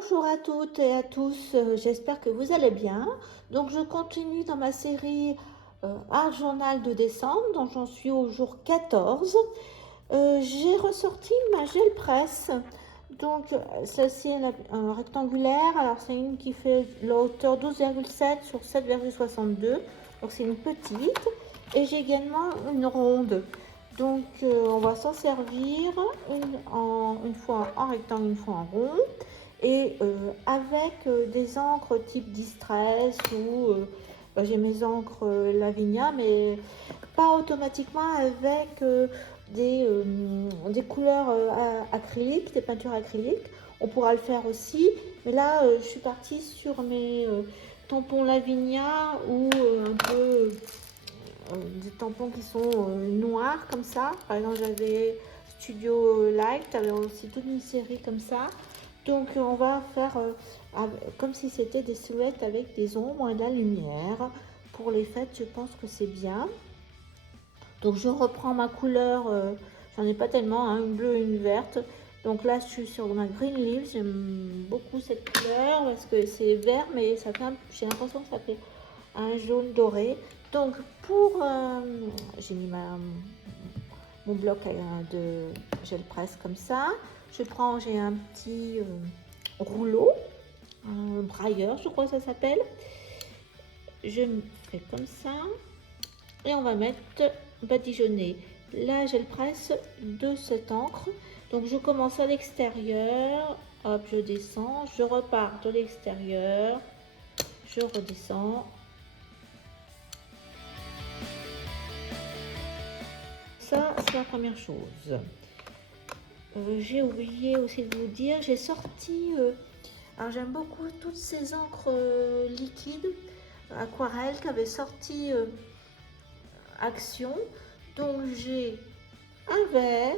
Bonjour à toutes et à tous, j'espère que vous allez bien. Donc je continue dans ma série Art Journal de décembre, dont j'en suis au jour 14. J'ai ressorti ma gel presse. Donc celle-ci est rectangulaire, alors c'est une qui fait la hauteur 12,7 sur 7,62. Donc c'est une petite. Et j'ai également une ronde. Donc on va s'en servir une fois en rectangle, une fois en rond. Et avec des encres type Distress ou j'ai mes encres Lavinia, mais pas automatiquement avec des couleurs acryliques, des peintures acryliques. On pourra le faire aussi, mais là je suis partie sur mes tampons Lavinia ou un peu des tampons qui sont noirs comme ça. Par exemple, j'avais Studio Light, j'avais aussi toute une série comme ça. Donc on va faire comme si c'était des silhouettes avec des ombres et de la lumière. Pour les fêtes, je pense que c'est bien. Donc je reprends ma couleur, j'en ai pas tellement, hein, une bleue et une verte. Donc là je suis sur ma Green Leaves, j'aime beaucoup cette couleur parce que c'est vert mais ça fait j'ai l'impression que ça fait un jaune doré. Donc pour, j'ai mis mon bloc de gel presse comme ça. J'ai un petit rouleau, un brailleur je crois que ça s'appelle. Je fais comme ça et on va mettre badigeonner la gel presse de cette encre. Donc je commence à l'extérieur, hop, je descends, je repars de l'extérieur, je redescends. Ça, c'est la première chose. J'ai oublié aussi de vous dire, j'ai sorti, alors j'aime beaucoup toutes ces encres liquides, aquarelles qu'avait sorti Action. Donc j'ai un vert,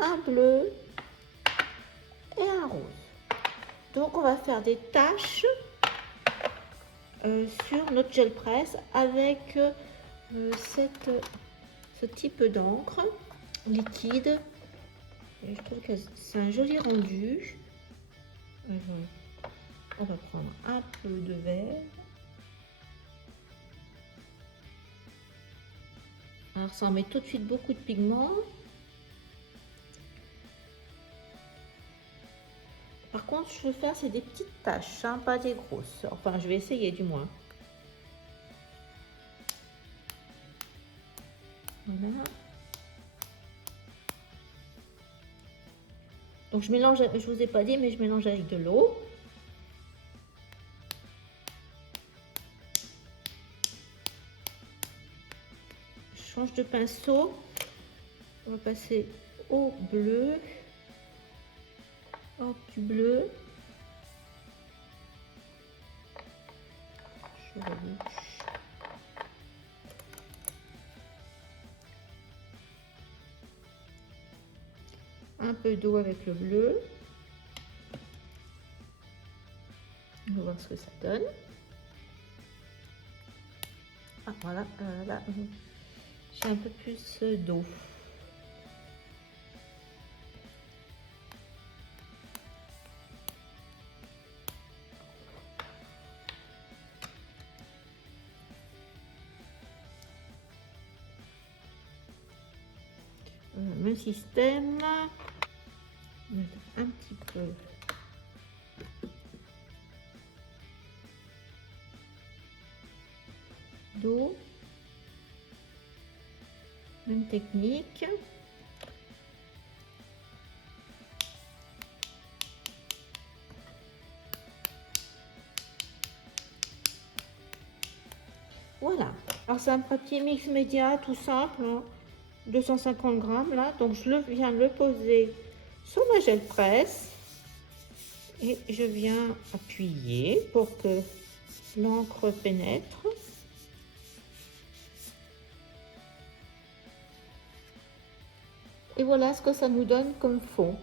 un bleu et un rose. Donc on va faire des taches sur notre gel presse avec ce type d'encre liquide. Et je trouve que c'est un joli rendu. On va prendre un peu de vert. Alors ça en met tout de suite beaucoup de pigments. Par contre, je veux faire c'est des petites taches, hein, pas des grosses. Enfin, je vais essayer du moins. Voilà. Donc je mélange, je vous ai pas dit, mais je mélange avec de l'eau. Je change de pinceau. On va passer au bleu. Hop, du bleu. Je rebouche. Un peu d'eau avec le bleu. On va voir ce que ça donne. Ah voilà, là j'ai un peu plus d'eau. Même système. Mettre un petit peu d'eau. Même technique. Voilà. Alors c'est un papier mix média tout simple, hein, 250 grammes là. Donc je viens le poser sur ma gel presse et je viens appuyer pour que l'encre pénètre. Et voilà ce que ça nous donne comme fond.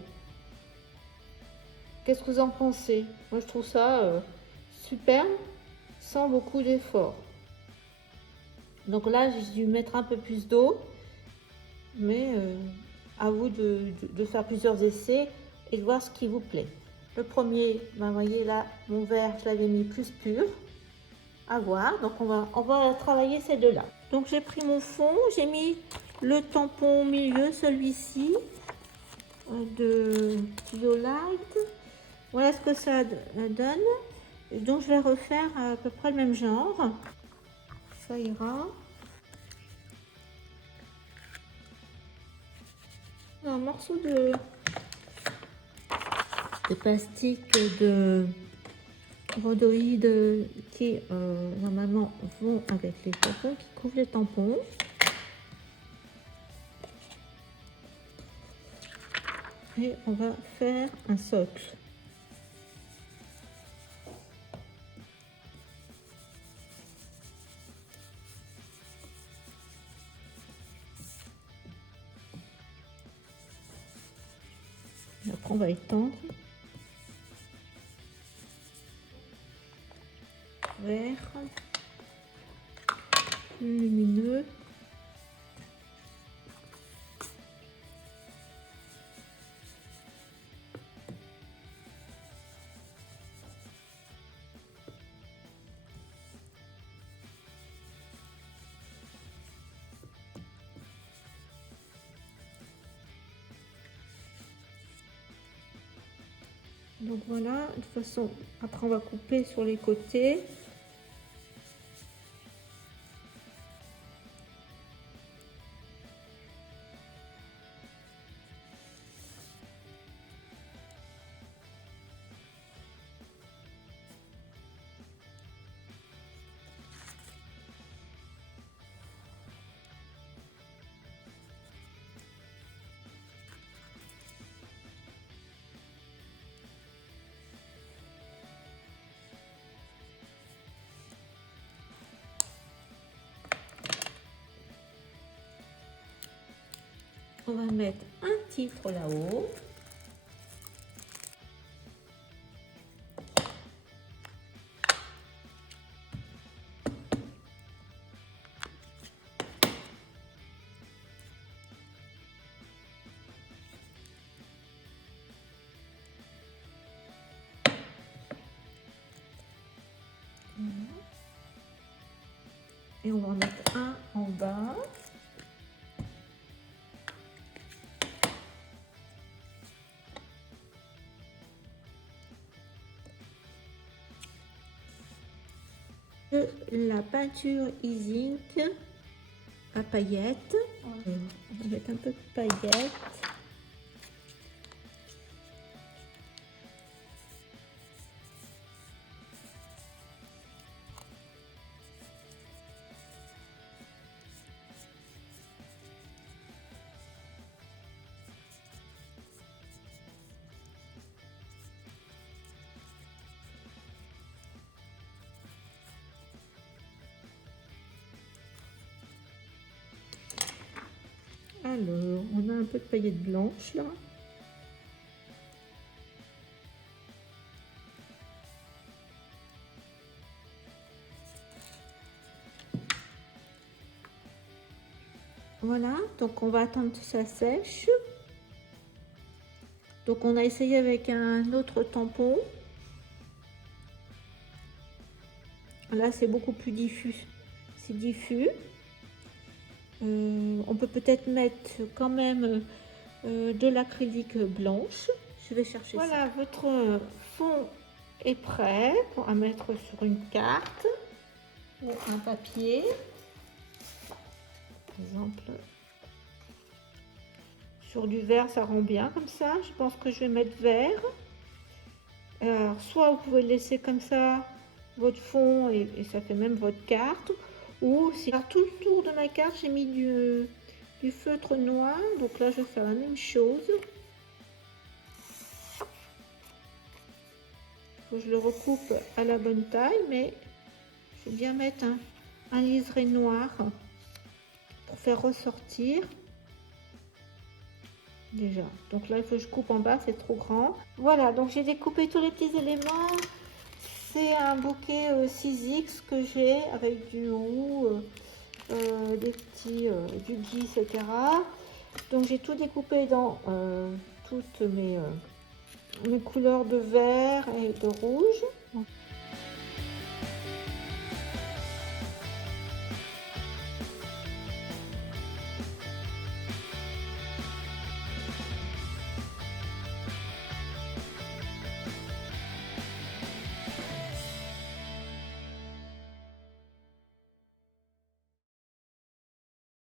Qu'est-ce que vous en pensez? Moi je trouve ça superbe, sans beaucoup d'effort. Donc là j'ai dû mettre un peu plus d'eau, mais à vous de faire plusieurs essais et de voir ce qui vous plaît. Le premier, ben, vous voyez là, mon vert, je l'avais mis plus pur. À voir. Donc on va travailler ces deux-là. Donc j'ai pris mon fond, j'ai mis le tampon au milieu, celui-ci de Light. Voilà ce que ça donne. Donc je vais refaire à peu près le même genre. Ça ira. Un morceau de plastique de rhodoïde qui normalement vont avec les tampons, qui couvrent les tampons. Et on va faire un socle. Et après on va étendre. Vert, plus lumineux. Donc voilà, de toute façon, après on va couper sur les côtés. On va mettre un titre là-haut. Et on va en mettre un en bas. De la peinture Easy Ink à paillettes. On va mettre un peu de paillettes. Alors, on a un peu de paillettes blanches là. Voilà, donc on va attendre que ça sèche. Donc on a essayé avec un autre tampon. Là c'est beaucoup plus diffus. C'est diffus. On peut peut-être mettre quand même de l'acrylique blanche. Je vais chercher ça. Voilà, votre fond est prêt à mettre sur une carte ou un papier. Par exemple, sur du vert, ça rend bien comme ça. Je pense que je vais mettre vert. Alors, soit vous pouvez laisser comme ça votre fond et ça fait même votre carte. Ou si tout le tour de ma carte, j'ai mis du feutre noir. Donc là, je vais faire la même chose. Il faut que je le recoupe à la bonne taille, mais je vais bien mettre un liseré noir pour faire ressortir. Déjà, donc là il faut que je coupe en bas, c'est trop grand. Voilà, donc j'ai découpé tous les petits éléments. C'est un bouquet 6X que j'ai avec du roux, des petits du gui, etc. Donc j'ai tout découpé dans toutes mes mes couleurs de vert et de rouge.